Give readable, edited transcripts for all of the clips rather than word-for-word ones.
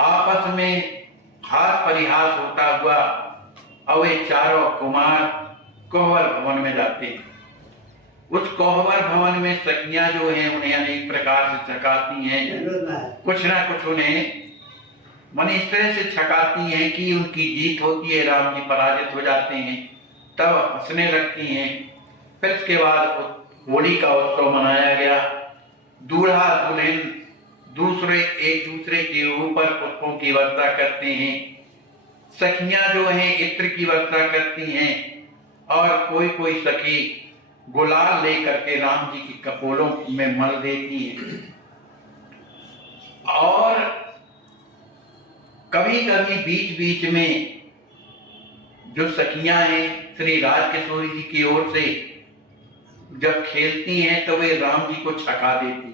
आपस में हाथ परिहास होता हुआ और वे चारों कुमार कोहबर भवन में जाते हैं। उस कोहबर भवन में सखियां जो हैं उन्हें अनेक प्रकार से छकाती हैं, कुछ ना कुछ उन्हें मन इस तरह से छकाती हैं कि उनकी जीत होती है, राम जी पराजित हो जाते हैं, तब हंसने लगती हैं। फिर इसके बाद होली का उत्सव मनाया गया। दूल्हा दुल्हन एक दूसरे के ऊपर पुष्पों की वर्षा करते हैं। सखियां जो हैं इत्र की वर्षा करती हैं और कोई कोई सखी गुलाल लेकर के राम जी की कपोलों में मल देती हैं। और कभी कभी बीच बीच में जो सखियां हैं श्री राजकिशोरी जी की ओर से जब खेलती हैं तो वे राम जी को छका देती हैं।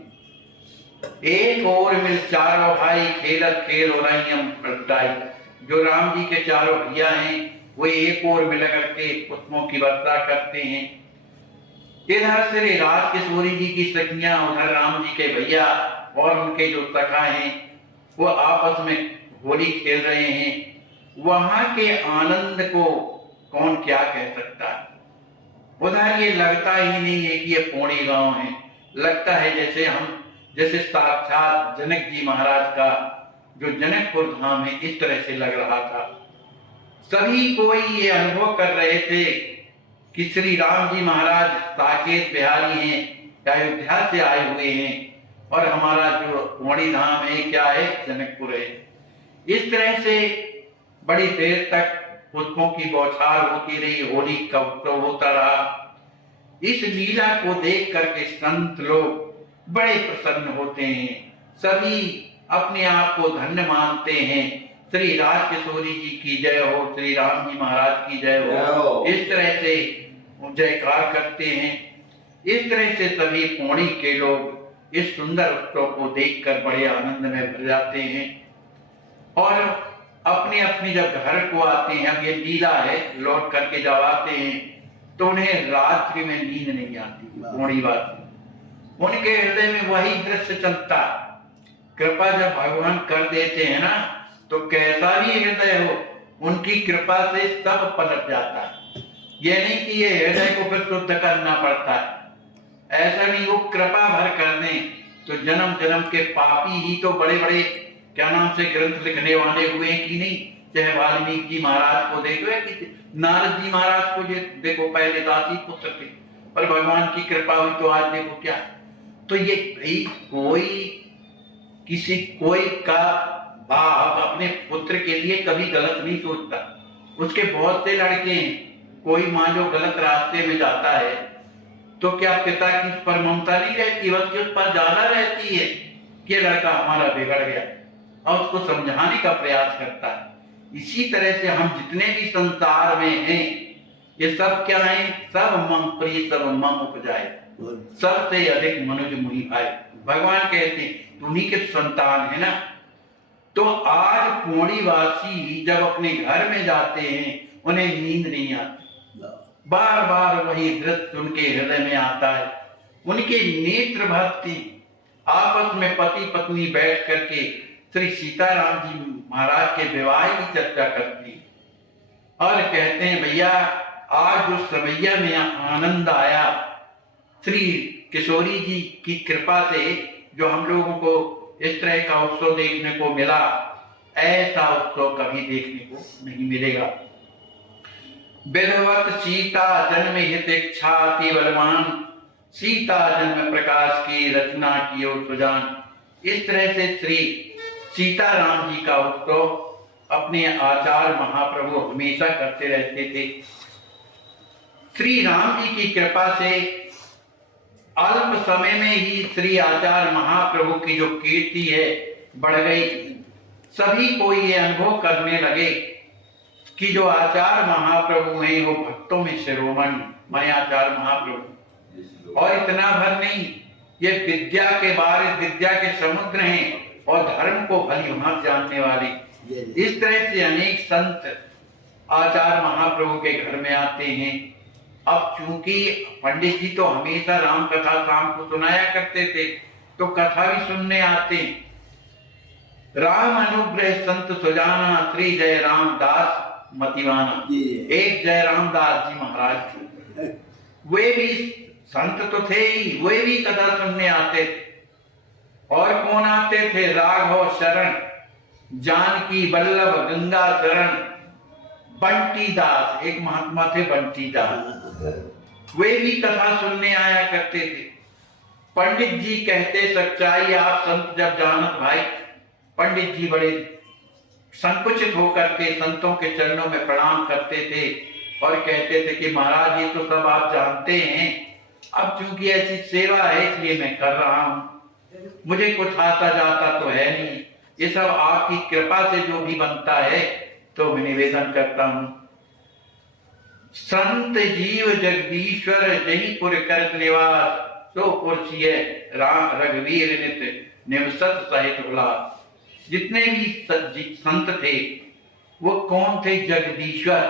एक ओर मिल चारों भाई खेलत खेल हो रही हम। जो राम जी के चारों भैया हैं वो एक ओर मिल करके पुष्पों की वर्षा करते हैं। इधर श्री राजकिशोरी जी की सखियां, उधर राम जी के भैया और उनके जो सखा हैं वो आपस में होली खेल रहे हैं। वहां के आनंद को कौन क्या कह सकता है। उधर ये लगता ही नहीं है कि ये पौड़ी गांव है, लगता है जैसे साक्षात जनक जी महाराज का जो जनकपुर धाम है इस तरह से लग रहा था। सभी कोई ये अनुभव कर रहे थे कि श्री राम जी महाराज साकेत बिहारी हैं, अयोध्या से आए हुए हैं और हमारा जो पौड़ी धाम है क्या है, जनकपुर है। इस तरह से बड़ी देर तक पुष्पों की बौछार होती रही, होली का उत्सव होता रहा। इस लीला को देख करके संत लोग बड़े प्रसन्न होते हैं, सभी अपने आप को धन्य मानते हैं। श्री राजकिशोरी जी की जय हो, श्री राम जी महाराज की जय हो, इस तरह से जयकार करते हैं। इस तरह से सभी पौड़ी के लोग इस सुंदर उत्सव को देखकर बड़े आनंद में भर जाते हैं और अपने अपने जब घर को आते हैं, अब ये लीला है, लौट करके जब आते हैं तो उन्हें रात्रि में नींद नहीं आती। पौड़ी वासी उनके हृदय में वही दृश्य चलता। कृपा जब भगवान कर देते हैं ना तो कैसा भी हृदय हो उनकी कृपा से सब पलट जाता है। ये नहीं कि ये हृदय को फिर शुद्ध करना पड़ता है, ऐसा नहीं। वो कृपा भर कर दें तो जन्म जन्म के पापी ही तो बड़े बड़े क्या नाम से ग्रंथ लिखने वाले हुए कि नहीं। चाहे वाल्मीकि जी महाराज को देखो या कि नारद जी महाराज को देखो, पहले दासी पुत्र थे पर भगवान की कृपा हुई तो आज देखो क्या। तो ये कोई का बाप अपने पुत्र के लिए कभी गलत नहीं सोचता। उसके बहुत से लड़के हैं, कोई माँ जो गलत रास्ते में जाता है तो क्या पिता की उस पर ममता नहीं रहती, बल्कि उस पर ज्यादा रहती है कि ये लड़का हमारा बिगड़ गया और उसको समझाने का प्रयास करता है। इसी तरह से हम जितने भी संसार में हैं ये सब क्या है, सब मम प्रिय सब मम उपजाए, सबसे अधिक मनुज मुहि भाई। भगवान कहते हैं तुम्ही के संतान है ना। तो आज पौड़ी वासी जब अपने घर में जाते हैं उन्हें नींद नहीं आती, बार बार वही दृश्य उनके हृदय में आता है। उनके नेत्र भक्ति आपस में पति पत्नी बैठ करके श्री सीताराम जी महाराज के विवाह की चर्चा करती और कहते हैं भैया आज जो सवैया में आनंद आया श्री किशोरी जी की कृपा से, जो हम लोगों को इस तरह का उत्सव देखने को मिला, ऐसा उत्सव कभी देखने को नहीं मिलेगा। विधवत सीता जन्म हित इच्छा अति बलवान, सीता जन्म प्रकाश की रचना की ओर सुजान। इस तरह से श्री सीताराम जी का उत्सव अपने आचार्य महाप्रभु हमेशा करते रहते थे। श्री राम जी की कृपा से अल्प समय में ही श्री आचार्य महाप्रभु की जो कीर्ति है बढ़ गई। सभी को ये अनुभव करने लगे कि जो आचार्य महाप्रभु हैं वो भक्तों में शिरोमणि माने आचार्य महाप्रभु। और इतना भर नहीं, ये विद्या के समुद्र हैं और धर्म को भली भांति जानने वाले। इस तरह से अनेक संत आचार्य महाप्रभु के घर में आते हैं। अब चूंकि पंडित जी तो हमेशा राम कथा शाम को सुनाया करते थे तो कथा भी सुनने आते हैं। राम अनुग्रह संत सुजाना, श्री जय रामदास मतिवाना। एक जय रामदास जी महाराज थे, वे भी संत तो थे ही, वे भी कथा सुनने आते थे। और कौन आते थे? राघव शरण, जानकी वल्लभ, गंगा शरण, बंटी दास, एक महात्मा थे बंटी दास, वे भी कथा सुनने आया करते थे। पंडित जी कहते सच्चाई आप संत जब जानत भाई। पंडित जी बड़े संकुचित होकर के संतों के चरणों में प्रणाम करते थे और कहते थे कि महाराज ये तो सब आप जानते हैं, अब चूंकि ऐसी सेवा है इसलिए मैं कर रहा हूं, मुझे कुछ आता जाता तो है नहीं, ये सब आपकी कृपा से जो भी बनता है तो मैं निवेदन करता हूं। संत जीव जगदीश्वर जही पुर कर निवास, तो पुरसिय राम रघुवीर नित निवसत सहित उल्लास। जितने भी संत थे वो कौन थे? जगदीश्वर।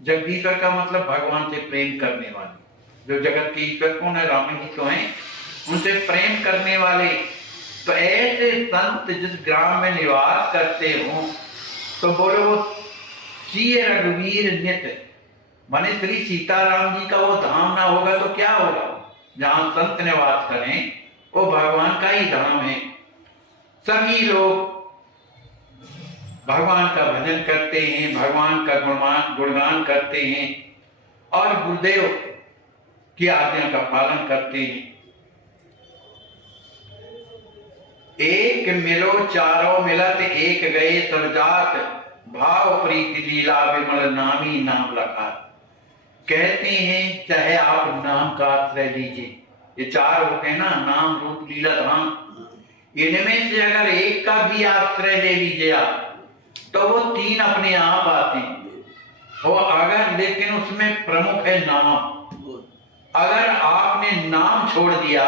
जगदीश्वर का मतलब भगवान से प्रेम करने वाले। जो जगत के ईश्वर कौन है? राम ही तो हैं, उनसे प्रेम करने वाले। तो ऐसे संत जिस ग्राम में निवास करते हो तो बोलो सिय रघुवीर नित, माने श्री सीताराम जी का वो धाम ना होगा तो क्या होगा? जहां संत निवास करें वो भगवान का ही धाम है। सभी लोग भगवान का भजन करते हैं, भगवान का गुणगान करते हैं और गुरुदेव की आज्ञा का पालन करते हैं। एक मिलो चारों मिलत, एक गए सब जात, भाव प्रीति लीला विमल नामी नाम लखा। कहते हैं चाहे आप नाम का आश्रय लीजिए, ये चार होते हैं ना, नाम रूप लीला धाम, इनमें से अगर एक का भी आश्रय ले लीजिए आप तो वो तीन अपने आप आते हैं। और अगर लेकिन उसमें प्रमुख है नाम, अगर आपने नाम छोड़ दिया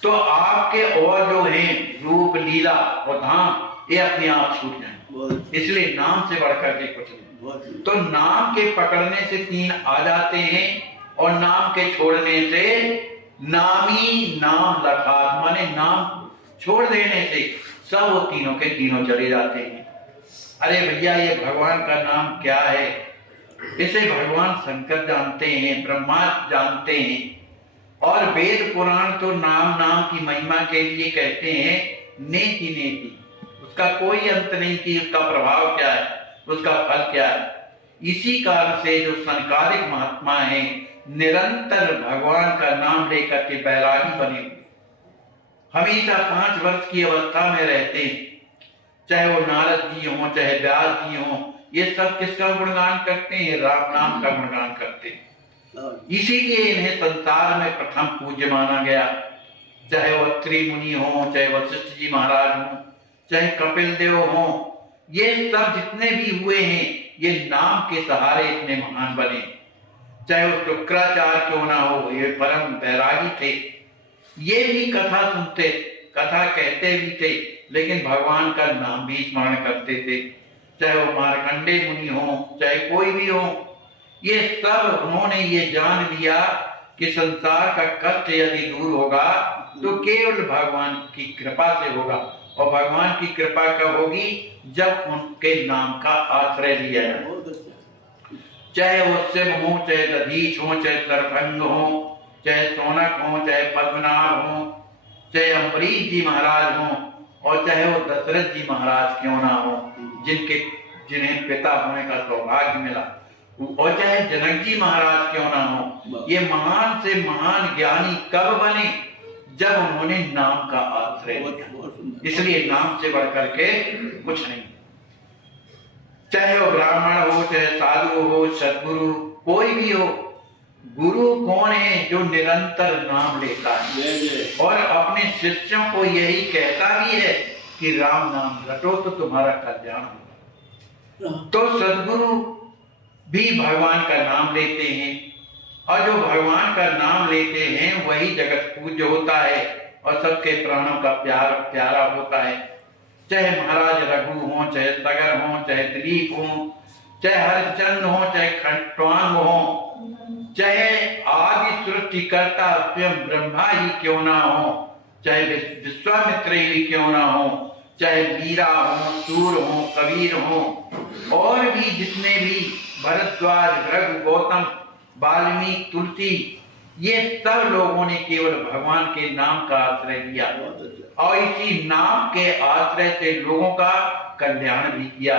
तो आपके और जो है रूप लीला और धाम ये अपने आप छूट जाए। इसलिए नाम से बढ़कर के कुछ नहीं। तो नाम के पकड़ने से तीन आ जाते हैं और नाम के छोड़ने से नामी नाम लखा, माने नाम छोड़ देने से सब वो तीनों के तीनों चले जाते हैं। अरे भैया ये भगवान का नाम क्या है? इसे भगवान शंकर जानते हैं, ब्रह्मा जानते हैं। और वेद पुराण तो नाम नाम की महिमा के लिए कहते हैं नेति नेति, उसका कोई अंत नहीं कि उसका प्रभाव क्या है, उसका फल क्या है। इसी कारण से जो संकालिक महात्मा है निरंतर भगवान का नाम लेकर के बैरागी बने हुए, हमेशा 5 वर्ष की अवस्था में रहते हैं। चाहे वो नारद जी हों, चाहे व्यास जी हों, ये सब किसका गुणगान करते हैं? राम नाम का गुणगान करते हैं। इसीलिए इन्हें संसार में प्रथम पूज्य माना गया। चाहे वो अत्रि मुनि हो, चाहे वशिष्ठ जी महाराज हों, चाहे कपिल देव हों, ये सब जितने भी हुए हैं ये नाम के सहारे इतने महान बने। चाहे वो शुक्राचार्य क्यों ना हो, ये परम बैरागी थे, ये भी कथा सुनते, कथा कहते भी थे, लेकिन भगवान का नाम भी स्मरण करते थे। चाहे वो मार्कंडे मुनि हो, चाहे कोई भी हो, ये सब उन्होंने ये जान लिया कि संसार का कष्ट यदि दूर होगा तो केवल भगवान की कृपा से होगा। और भगवान की कृपा कब होगी? जब उनके नाम का आश्रय लिया जाए। चाहे वो शिव हो, चाहे दधीच हो, चाहे सरभंग हो, चाहे सोनक हो, चाहे पद्मनाभ हो, चाहे अम्बरीश जी महाराज हो, और चाहे वो दशरथ जी महाराज क्यों ना हो, जिन्हें पिता होने का सौभाग्य मिला, और चाहे जनक जी महाराज क्यों ना हो, ये महान से महान ज्ञानी कब बने? जब उन्होंने नाम का आश्रय लिया। इसलिए नाम से बढ़कर के कुछ नहीं। चाहे वो ब्राह्मण हो, चाहे साधु हो, सदगुरु कोई भी हो, गुरु कौन है? जो निरंतर नाम लेता है और अपने शिष्यों को यही कहता भी है कि राम नाम रटो तो तुम्हारा कल्याण होगा। तो सदगुरु भी भगवान का नाम लेते हैं और जो भगवान का नाम लेते हैं वही जगत पूज्य होता है और सबके प्राणों का प्यारा होता है। चाहे महाराज रघु हो, चाहे सगर हो, चाहे दिलीप हो, चाहे हरिश्चंद्र हो, चाहे खंडवांग हो, चाहे आदि सृष्टिकर्ता स्वयं ब्रह्मा ही क्यों ना हो, चाहे विश्वामित्र ही क्यों ना हो, चाहे मीरा हो, सूर हो, कबीर हो, और भी जितने भी भरद्वाज, भृगु, गौतम, वाल्मीकि, तुलसी, ये सब लोगों ने केवल भगवान के नाम का आश्रय लिया और इसी नाम के आश्रय से लोगों का कल्याण भी किया।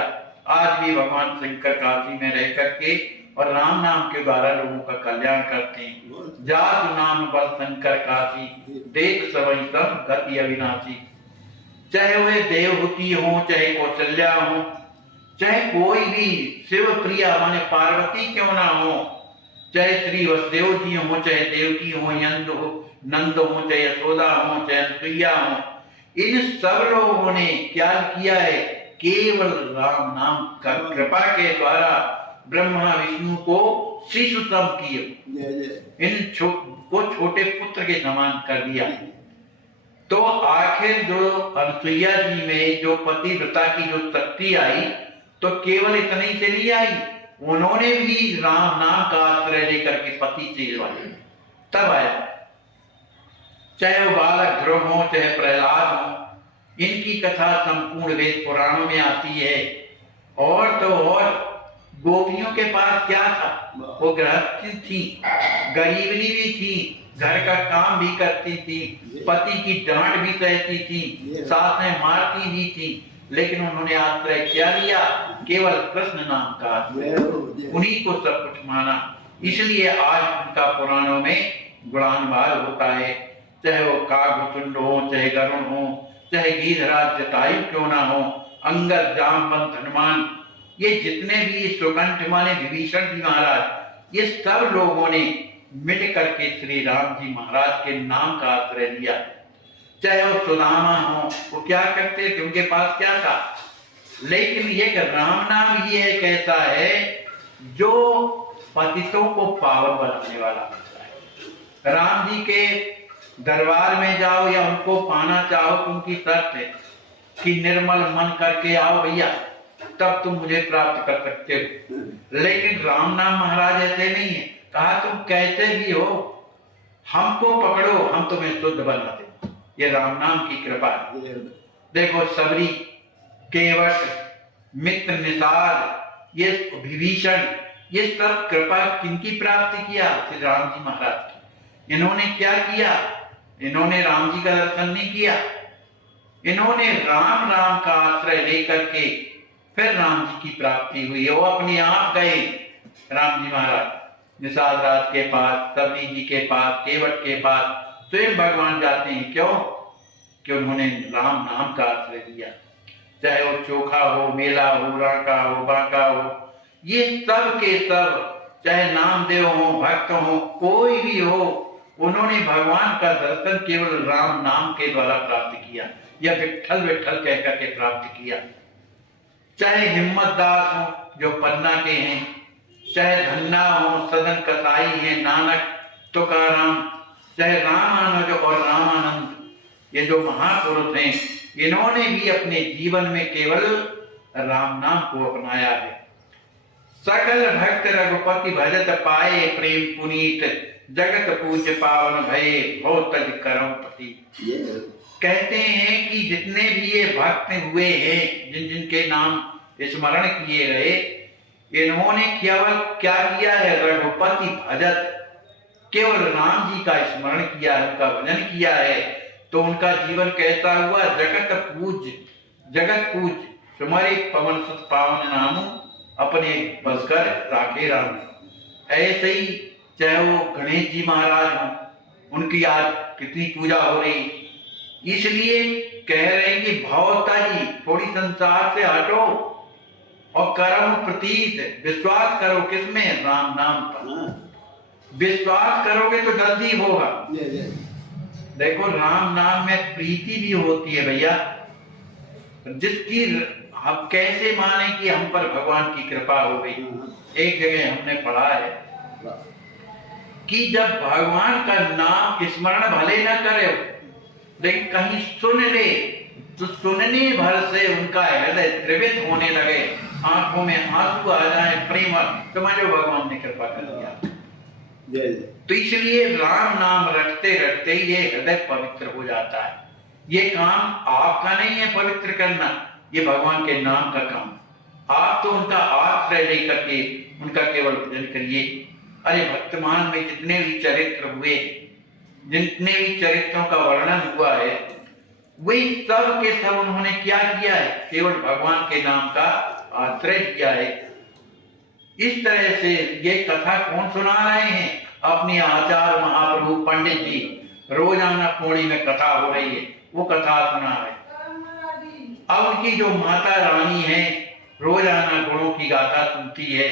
आज भी भगवान शंकर काशी में रह करके और राम नाम के द्वारा लोगों का कल्याण करते हैं। जासु नाम बल शंकर काशी, देख सबई सब गति अविनाशी। चाहे वे देवहूति हो, चाहे कौशल्या हो, चाहे कोई भी शिव प्रिया माने पार्वती क्यों ना हो, चाहे श्री वसुदेव जी हो, चाहे देवकी हो, नंद हो, चाहे यशोदा हो, चाहे अनुसुईया हो, इन सब लोगों ने क्या किया है? केवल राम नाम का कृपा के द्वारा ब्रह्मा विष्णु को शिशु सम किए, इन को छोटे पुत्र के समान कर दिया। तो आखिर जो अनुसुईया जी में जो पतिव्रता की जो शक्ति आई, तो केवल इतने ही से नहीं आई, उन्होंने भी राम नाम का आश्रय लेकर के पति से तब आया। चाहे वो बालक ध्रुव हो, चाहे प्रहलाद हो, इनकी कथा संपूर्ण वेद पुराणों में आती है। और तो और गोपियों के पास क्या था? वो गृहस्थी थी, गरीबनी भी थी, घर का काम भी करती थी, पति की डांट भी सहती थी, सासें मारती भी थी, लेकिन उन्होंने आश्रय क्या लिया? केवल कृष्ण नाम का, उन्हीं को सब कुछ माना। इसलिए आज उनका पुराणों में गुणानुवाद होता है। चाहे वो कागभुचुंड हो, चाहे गरुण हो, चाहे गीधराज जटायु क्यों ना हो, अंगद, जामवंत, हनुमान, ये जितने भी सुकंठ माने विभीषण जी महाराज, ये सब लोगों ने मिल करके श्री राम जी महाराज के नाम का आश्रय लिया। चाहे वो सुदामा हो, वो क्या करते थे? उनके पास क्या था? लेकिन ये राम नाम ही एक ऐसा है जो पतितों को पावन बनाने वाला होता है। राम जी के दरबार में जाओ या उनको पाना चाहो तो उनकी शर्त है कि निर्मल मन करके आओ भैया, तब तुम मुझे प्राप्त कर सकते हो। लेकिन राम नाम महाराज ऐसे नहीं है। कहा तुम कैसे भी हो, हमको पकड़ो, हम तुम्हें शुद्ध बना दें। ये राम नाम की कृपा है। देखो सबरी, केवट, मित्र, निषाद, ये विभीषण, ये सब कृपा किनकी प्राप्ति किया? श्री राम जी महाराज की। इन्होंने क्या किया? इन्होंने राम जी का दर्शन नहीं किया, इन्होंने राम नाम का आश्रय लेकर के फिर राम जी की प्राप्ति हुई। वो अपने आप गए राम जी महाराज निषाद राज के पास, सबरी जी के पास, केवट के पास, स्वयं भगवान जाते हैं। क्यों? कि उन्होंने राम नाम का आश्रय लिया। चाहे वो चोखा हो, मेला हो, राका हो, बांका हो, ये सब के सब, चाहे नामदेव हो, भक्त हो, कोई भी हो, उन्होंने भगवान का दर्शन केवल राम नाम के द्वारा प्राप्त किया या विठ्ठल विठ्ठल कहकर के प्राप्त किया। चाहे हिम्मत दास हो जो पन्ना के हैं, चाहे धन्ना हो, सदन कसाई है, नानक, तुकाराम, चाहे रामानुज और रामानंद, ये जो महापुरुष हैं, इन्होंने भी अपने जीवन में केवल राम नाम को अपनाया है। सकल भक्त रघुपति भजत पाए, प्रेम पुनीत जगत पूज्य पावन भये, हो तज करम पति। कहते हैं कि जितने भी ये भक्त हुए हैं, जिन जिनके नाम स्मरण किए गए, इन्होंने केवल क्या किया है? रघुपति भजत, केवल राम जी का स्मरण किया है, उनका भजन किया है। तो उनका जीवन कैसा हुआ? जगत पूज्य, जगत पूज्य, तुम्हारे पवन सुत पावन नाम अपने बसकर राखे राम। ऐसे ही चाहे वो गणेश जी महाराज हों, उनकी आज कितनी पूजा हो रही। इसलिए कह रहे हैं कि भवता जी थोड़ी संसार से हटो और कर्म प्रतीत, विश्वास करो किसमें? राम नाम पर। विश्वास करोगे तो जल्दी होगा। देखो राम नाम में प्रीति भी होती है भैया, जिसकी हम कैसे माने कि हम पर भगवान की कृपा हो गई। एक जगह हमने पढ़ा है कि जब भगवान का नाम स्मरण भले न करे, लेकिन कहीं सुन ले तो सुनने भर से उनका हृदय द्रवित होने लगे, आंखों में आंसू आ जाए, प्रेम, समझो भगवान ने कृपा कर दिया। तो इसलिए राम नाम रखते रखते ये हृदय पवित्र हो जाता है। ये काम आपका नहीं है पवित्र करना, ये भगवान के नाम का काम। आप तो उनका आश्रय लेकर के उनका केवल भजन करिए। अरे वर्तमान में जितने भी चरित्र हुए, जितने भी चरित्रों का वर्णन हुआ है, वही सब के सब उन्होंने क्या किया है, केवल भगवान के नाम का आश्रय किया है। इस तरह से ये कथा कौन सुना रहे हैं? अपने आचार्य महाप्रभु पंडित जी। रोजाना पौड़ी में कथा हो रही है, वो कथा सुना रहे। अब उनकी जो माता रानी है रोजाना गुणों की गाथा सुनती है।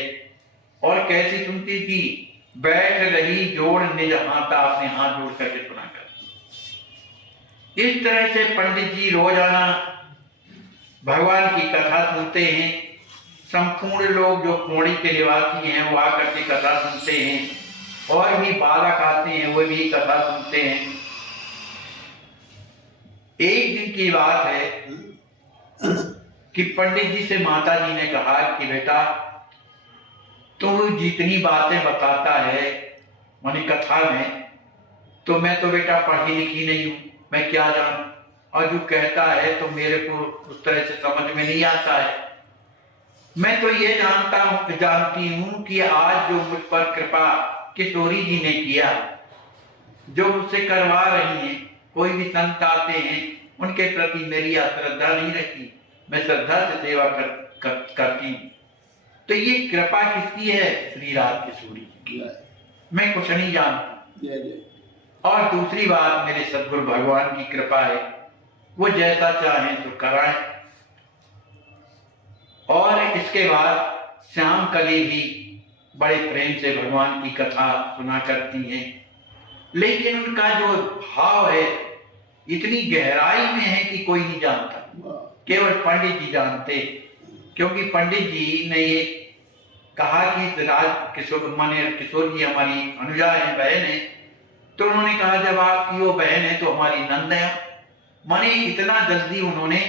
और कैसी सुनती थी? बैठ रही जोड़ निज हाथा, अपने हाथ जोड़ करके सुना कर। इस तरह से पंडित जी रोजाना भगवान की कथा सुनते हैं। संपूर्ण लोग जो पौड़ी के निवासी हैं वो आकर के कथा सुनते हैं, और भी बालक आते हैं वो भी कथा सुनते हैं। एक दिन की बात है कि पंडित जी से माता जी ने कहा कि बेटा तू जितनी बातें बताता है मानी कथा में, तो मैं तो बेटा पढ़ी लिखी नहीं हूं, मैं क्या जानूं, और जो कहता है तो मेरे को उस तरह से समझ में नहीं आता है। मैं तो ये जानती हूं कि आज जो मुझ पर कृपा किशोरी जी ने किया, जो मुझसे करवा रही हैं, कोई भी संत आते हैं उनके प्रति मेरी श्रद्धा नहीं रहती, मैं श्रद्धा से सेवा करती हूँ। तो ये कृपा किसकी है? श्री राज किशोरी की। मैं कुछ नहीं जानता। और दूसरी बात, मेरे सद्गुरु भगवान की कृपा है, वो जैसा चाहे तो कराएं। और इसके बाद श्याम कली भी बड़े प्रेम से भगवान की कथा सुना करती हैं, लेकिन उनका जो भाव है इतनी गहराई में है कि कोई नहीं जानता, केवल पंडित जी जानते। क्योंकि पंडित जी ने ये कहा कि राज किशोर माने किशोर जी हमारी अनुजा है, बहन है, तो उन्होंने कहा जब आपकी वो बहन है तो हमारी नंद है। माने इतना जल्दी उन्होंने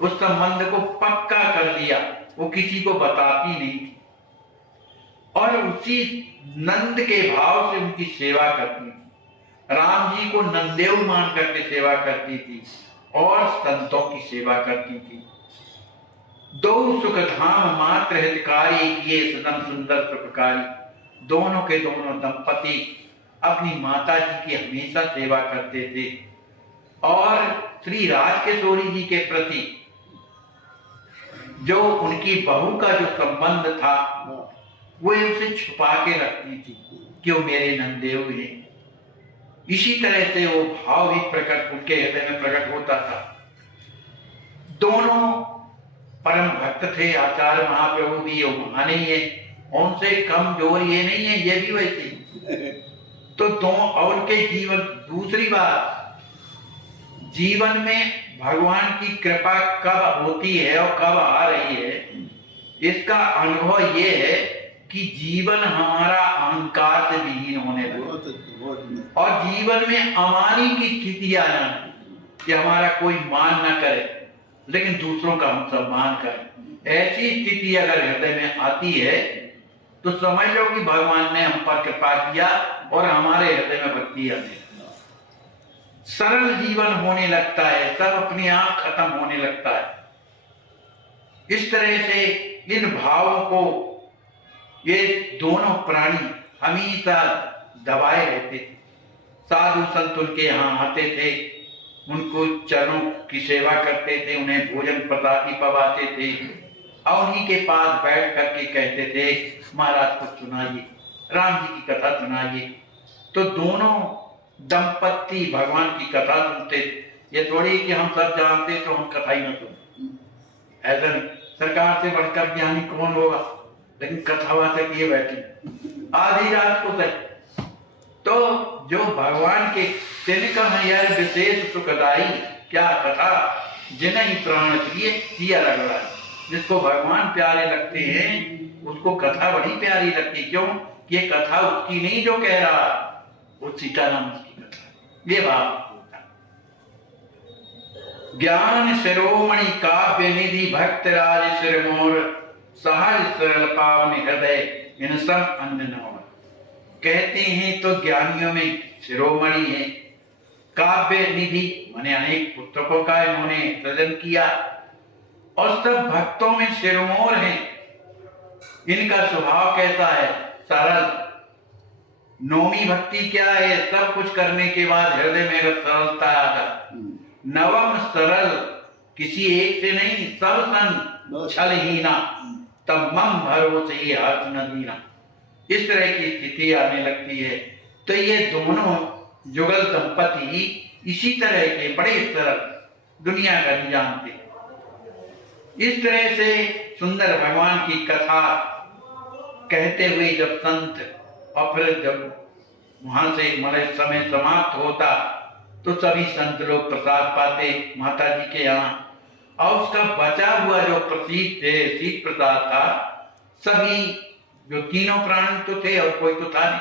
उस संबंध को पक्का कर दिया, वो किसी को बताती नहीं थी, और उसी नंद के भाव से उनकी सेवा करती थी। राम जी को नंदेव मान करके सेवा करती थी और संतों की सेवा करती थी। दो सुख धाम मात्र हितकारी, किए सदन सुंदर सुखकारी। दोनों के दोनों दंपति अपनी माता जी की हमेशा सेवा करते थे, और श्री राज किशोरी जी के प्रति जो उनकी बहू का जो संबंध था वो उसे छुपा के रखती थी कि वो मेरे नंदेव हैं। इसी तरह से वो भाव भी प्रकट उनके हृदय में प्रकट होता था। दोनों परम भक्त थे। आचार्य महाप्रभु भी महान ही है, उनसे कमजोर ये नहीं है, ये भी वैसे। तो और के जीवन, दूसरी बात, जीवन में भगवान की कृपा कब होती है और कब आ रही है, इसका अनुभव ये है कि जीवन हमारा अहंकार से विहीन होने लगे और जीवन में अमानी की स्थिति आ जाए कि हमारा कोई मान न करे लेकिन दूसरों का हम सम्मान करें। ऐसी स्थिति अगर हृदय में आती है तो समझ लो कि भगवान ने हम पर कृपा किया और हमारे हृदय में भक्ति आने, सरल जीवन होने लगता है, सब अपने आप खत्म होने लगता है। इस तरह से इन भावों को ये दोनों प्राणी हमेशा दबाए रहते थे। साधु संत उनके यहाँ आते थे, उनको चरणों की सेवा करते थे, उन्हें भोजन प्रसादी पवाते थे और उन्हीं के पास बैठ करके कहते थे महाराज को सुनाइए, राम जी की कथा सुनाइए। तो दोनों दंपत्ति भगवान की कथा सुनते। ये थोड़ी कि हम सब जानते तो हम कथा ही न सुनते, ऐसा नहीं। सरकार से बढ़कर ज्ञानी कौन होगा, लेकिन कथावाचक ये बैठे आधी रात को तक। तो जो भगवान के तिनका यह विशेष सुखदाई क्या कथा, जिन्हें प्राण प्रिय सिया रगड़ा। जिसको भगवान प्यारे लगते हैं उसको कथा बड़ी प्यारी लगती। क्यों? ये कथा उसकी नहीं जो कह रहा, वो सीताराम की कथा। ये बात ज्ञान शिरोमणि काव्य निधि भक्तराज सिरमोर, सहज सरल पावन हृदय इन सब अन्य नौर। कहते हैं तो ज्ञानियों में शिरोमणि है, काव्य निधि माने अनेक पुस्तकों का इन्होंने सृजन किया और सब भक्तों में शिरोमणि हैं। इनका स्वभाव कैसा है? सरल। नौमी भक्ति क्या है? सब कुछ करने के बाद हृदय में अगर सरलता आ जाए। नवम सरल, किसी एक से नहीं, सब सन छलहीना, तब मम भरोसे ही हर्ष न दीना। इस तरह की स्थिति आने लगती है। तो ये दोनों जुगल दंपति इसी तरह के बड़े सरल, दुनिया का नहीं जानते। इस तरह से सुंदर भगवान की कथा कहते हुए जब संत और फिर जब वहां से मतलब समय समाप्त होता तो सभी संत लोग प्रसाद पाते माता जी के यहाँ, और उसका बचा हुआ जो प्रसीद थे, शीत प्रसाद था, सभी जो तीनों प्राणी तो थे और कोई तो था नहीं,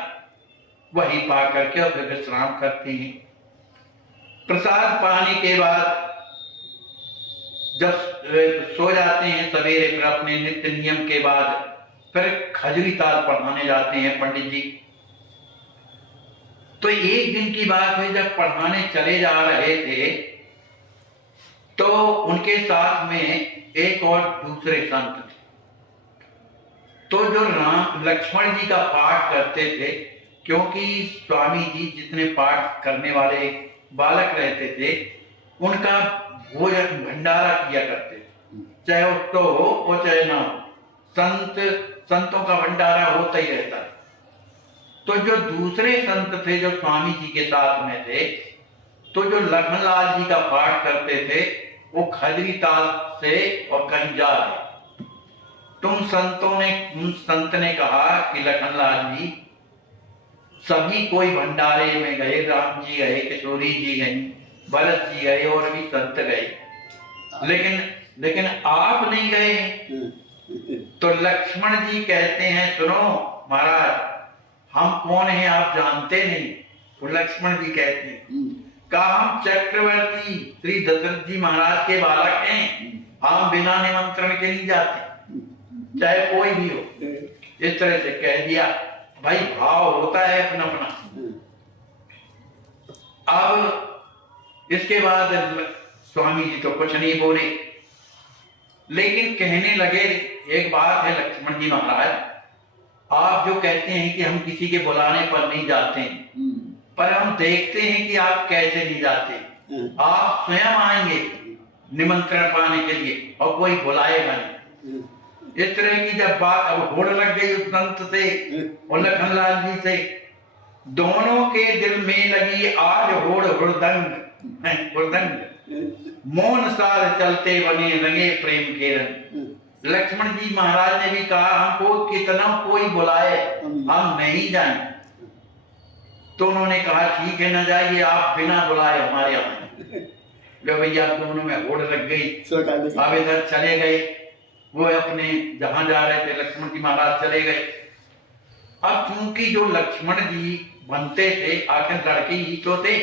वही पा करके और फिर विश्राम करते हैं। प्रसाद पाने के बाद जब सो जाते हैं सवेरे, फिर अपने नित्य नियम के बाद फिर खजूरी ताल पढ़ाने जाते हैं पंडित जी। तो एक दिन की बात है, जब पढ़ाने चले जा रहे थे तो उनके साथ में एक और दूसरे संत थे। तो जो राम लक्ष्मण जी का पाठ करते थे, क्योंकि स्वामी जी जितने पाठ करने वाले बालक रहते थे उनका भोजन भंडारा किया करते थे, चाहे उसको हो और चाहे ना हो, संतों का भंडारा होता ही रहता है। तो जो दूसरे संत थे जो स्वामी जी के साथ में थे, तो जो लखनलाल जी का पाठ करते थे वो खजरी ताल से और कहीं जा रहे। उन संत ने कहा कि लखनलाल जी, सभी कोई भंडारे में गए, राम जी गए, किशोरी जी गई, भरत जी गए और भी संत गए, लेकिन आप नहीं गए। तो लक्ष्मण जी कहते हैं, सुनो महाराज, हम कौन हैं आप जानते नहीं। वो लक्ष्मण जी कहते हैं, कहा हम चक्रवर्ती श्री दशरथ जी महाराज के बालक हैं, हम बिना निमंत्रण के नहीं जाते, चाहे कोई भी हो। इस तरह से कह दिया। भाई भाव होता है अपना अपना। अब इसके बाद स्वामी जी तो कुछ नहीं बोले, लेकिन कहने लगे, एक बात है लक्ष्मण जी महाराज, आप जो कहते हैं कि हम किसी के बुलाने पर नहीं जाते, पर हम देखते हैं कि आप कैसे नहीं जाते। आप स्वयं आएंगे निमंत्रण पाने के लिए और कोई बुलाएगा नहीं। इस तरह की जब बात अब होड़ लग गई उस संत से और लखनलाल जी से, दोनों के दिल में लगी आज होड़ हुड़दंग, मौन सार चलते बने रंगे प्रेम के रंग। लक्ष्मण जी महाराज ने भी कहा, हमको कितना कोई बुलाए हम नहीं जाएंगे। तो उन्होंने कहा ठीक है, न जाइए, आप बिना बुलाए हमारे यहाँ। लो भैया, दोनों में होड़ लग गई। अब इधर चले गए, वो अपने जहां जा रहे थे लक्ष्मण जी महाराज चले गए। अब चूंकि जो लक्ष्मण जी बनते थे, आखिर लड़के ही तो थे,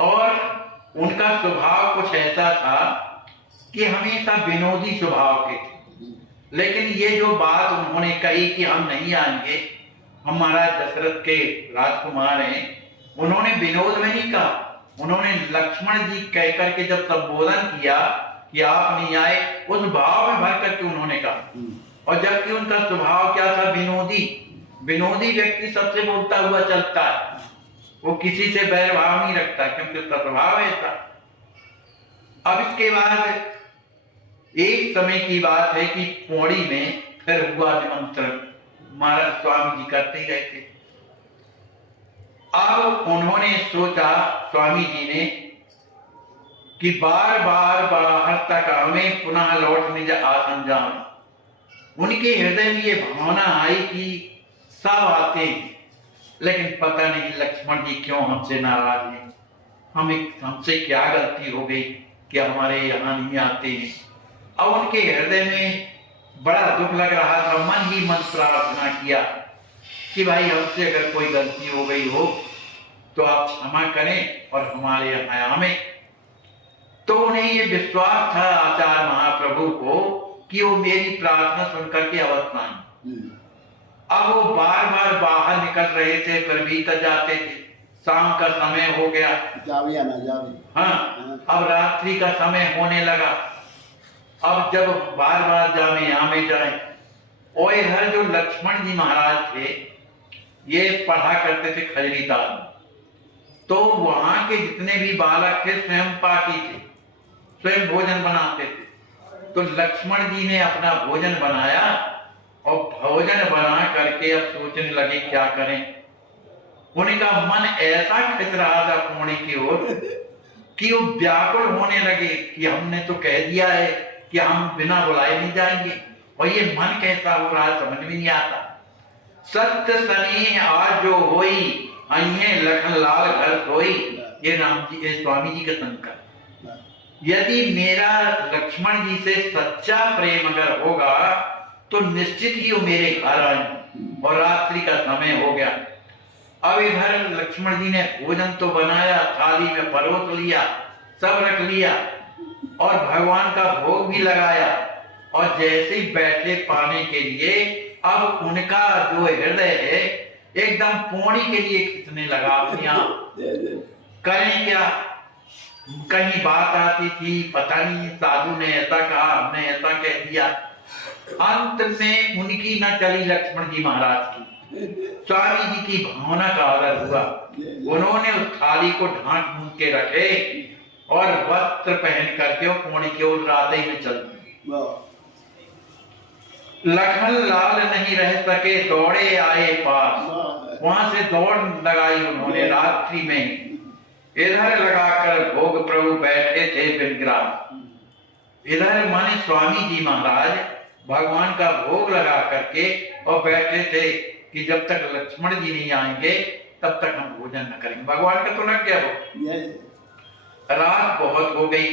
और उनका स्वभाव कुछ ऐसा था कि हमेशा विनोदी स्वभाव के थे। लेकिन ये जो बात उन्होंने कही कि हम नहीं आएंगे, हम महाराज दशरथ के राजकुमार हैं, उन्होंने विनोद में नहीं कहा, उन्होंने लक्ष्मण जी कह करके जब संबोधन किया कि आप नहीं आए, उस भाव में भर करके उन्होंने कहा। और जबकि उनका स्वभाव क्या था? विनोदी व्यक्ति सबसे बोलता हुआ चलता है, वो किसी से बैर भाव नहीं रखता, क्योंकि उसका स्वभाव ऐसा। अब इसके बाद एक समय की बात है कि पौड़ी में फिर हुआ निमंत्रण, महाराज स्वामी जी करते ही रहते। अब उन्होंने सोचा स्वामी जी ने कि बार बार बाहर तक हमें पुनः लौट निज आसन जाए। उनके हृदय में ये भावना आई कि सब आते हैं, लेकिन पता नहीं लक्ष्मण जी क्यों हमसे नाराज हैं, हमसे क्या गलती हो गई कि हमारे यहाँ नहीं आते हैं। अब उनके हृदय में बड़ा दुख लग रहा था, मन ही मन प्रार्थना किया कि भाई हमसे अगर कोई गलती हो गई हो तो आप क्षमा करें और हमारे यहाँ हमें। तो उन्हें ये विश्वास था आचार्य महाप्रभु को कि वो मेरी प्रार्थना सुनकर के अवश्य आएंगे। अब वो बार बार बाहर निकल रहे थे, फिर भीतर जाते थे, शाम का समय हो गया, जावे या ना जावे। हाँ, अब रात्रि का समय होने लगा। अब जब बार बार जावे आमे जाए, और इधर जो लक्ष्मण जी महाराज थे ये पढ़ा करते थे खजरीताल में, तो वहां के जितने भी बालक थे स्वयं पाकी थे, स्वयं भोजन बनाते थे। तो लक्ष्मण जी ने अपना भोजन बनाया और भोजन बना करके अब सोचने लगे क्या करें। उनका मन ऐसा खिंच रहा था पौड़ी की ओर कि वो व्याकुल होने लगे कि हमने तो कह दिया है कि हम बिना बुलाए नहीं जाएंगे, और ये मन कैसा हो रहा है समझ में नहीं आता। सत्य सनी आज जो होई अइहे लखन लाल घर सोई, ये राम जी स्वामी जी का संकल्प। यदि मेरा लक्ष्मण जी से सच्चा प्रेम अगर होगा तो निश्चित ही वो मेरे घर आए। और रात्रि का समय हो गया। अब इधर लक्ष्मण जी ने भोजन तो बनाया, थाली में परोस लिया, सब रख लिया और भगवान का भोग भी लगाया, और जैसे ही बैठे पाने के लिए अब उनका जो हृदय है एकदम पौड़ी के लिए खिंचने लगा अपने आप। करें क्या, कहीं बात आती थी, पता नहीं साधु ने ऐसा कहा, हमने ऐसा कह दिया। अंत में उनकी न चली लक्ष्मण जी महाराज की, स्वामी जी की भावना का आदर हुआ। उन्होंने उस थाली को ढांक ढूंढ के रखे और वस्त्र पहन करके वो पौड़ी की ओर राते में चल दिए। लखन लाल नहीं रह सके दौड़े आए पास, वहां से दौड़ लगाई उन्होंने रात्रि में। इधर लगाकर भोग प्रभु बैठे थे बिनग्रास। इधर माने स्वामी जी महाराज भगवान का भोग लगा करके और बैठे थे कि जब तक लक्ष्मण जी नहीं आएंगे तब तक हम भोजन न करेंगे। भगवान का तो लग गया वो। रात बहुत हो गई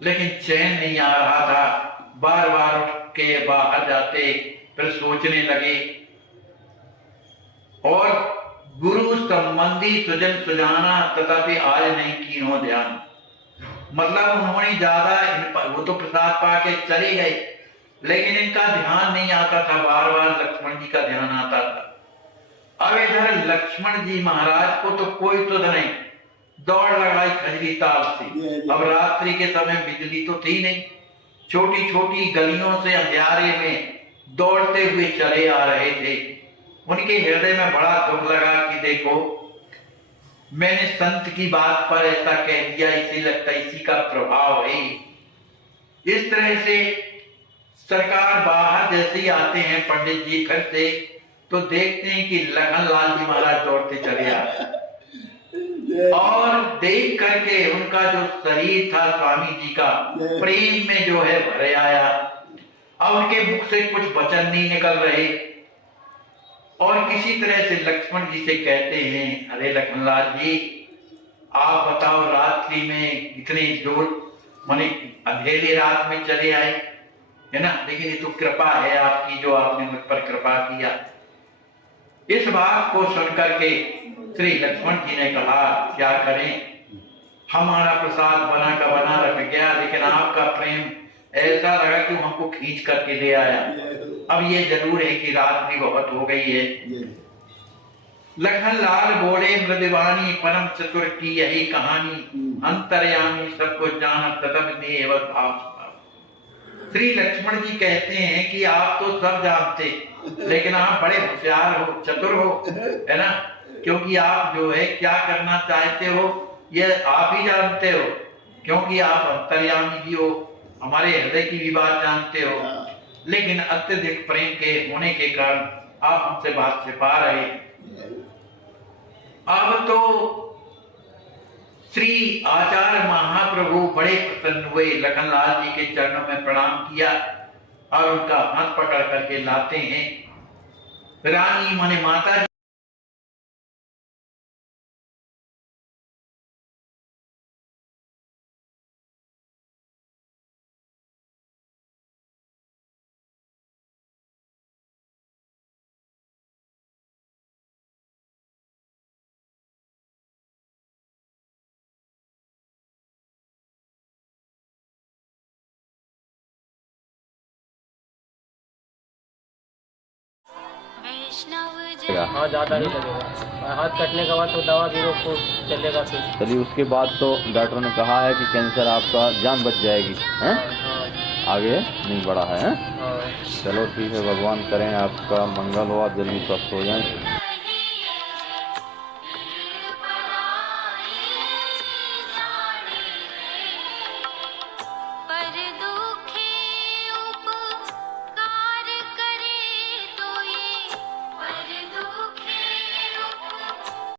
लेकिन चैन नहीं आ रहा था। बार बार उठ के बाहर जाते, फिर सोचने लगे। और गुरु संबंधी सुजन सुजाना तथापि आज नहीं कीनो ध्यान। मतलब उन्होंने ज्यादा, वो तो प्रसाद पाके चले गए लेकिन इनका ध्यान नहीं आता था, बार बार लक्ष्मण जी का ध्यान आता था। अब इधर लक्ष्मण जी महाराज को तो कोई सुध नहीं, दौड़ लगाई खजरीताल से। अब रात्रि के समय बिजली तो थी नहीं, छोटी छोटी गलियों से अंधियारे में दौड़ते हुए चले आ रहे थे। उनके हृदय में बड़ा दुख लगा कि देखो मैंने संत की बात पर ऐसा कह दिया, इसी लगता इसी का प्रभाव है। इस तरह से सरकार बाहर जैसे ही आते हैं पंडित जी घर से, तो देखते हैं कि लखन लाल जी महाराज दौड़ते चले आते और देख करके उनका जो शरीर था स्वामी जी का प्रेम में जो है भरे आया। अब उनके मुख से कुछ वचन नहीं निकल रहे और किसी तरह से लक्ष्मण जी से कहते हैं, अरे लखनलाल जी आप बताओ रात्रि में इतने जोर माने अंधेरे रात में चले आए है ना, लेकिन ये तो कृपा है आपकी जो आपने मुझ पर कृपा किया। इस बात को सुनकर के श्री लक्ष्मण जी ने कहा क्या करें, हमारा प्रसाद बना का बना रख गया लेकिन आपका प्रेम ऐसा लगा कि हमको खींच करके ले आया। अब ये जरूर है कि रात भी बहुत हो गई है। लखन लाल बोले मृदवानी परम चतुर की यही कहानी, अंतर्यामी सबको जानत तब ने भाव। श्री लक्ष्मण जी कहते हैं कि आप तो सब जानते लेकिन आप बड़े होशियार हो, चतुर हो, है ना, क्योंकि आप जो है क्या करना चाहते हो ये आप ही जानते हो, क्योंकि आप अंतर्यामी भी हो, हमारे हृदय की भी बात जानते हो। लेकिन अत्यधिक प्रेम के होने के कारण आप हमसे बात छिपा रहे। अब तो श्री आचार्य महाप्रभु बड़े प्रसन्न हुए, लखनलाल जी के चरणों में प्रणाम किया और उनका हाथ पकड़ करके लाते हैं। रानी माने माता जी हाँ, ज़्यादा नहीं लगेगा। हाथ कटने के बाद तो दवा भी रोको चलेगा फिर। चलिए, उसके बाद तो डॉक्टर ने कहा है कि कैंसर आपका जान बच जाएगी, हैं? हाँ। आगे नहीं बढ़ा है, हैं? हाँ। चलो ठीक है, भगवान करें आपका मंगल हो, आप जल्दी स्वस्थ हो जाएं।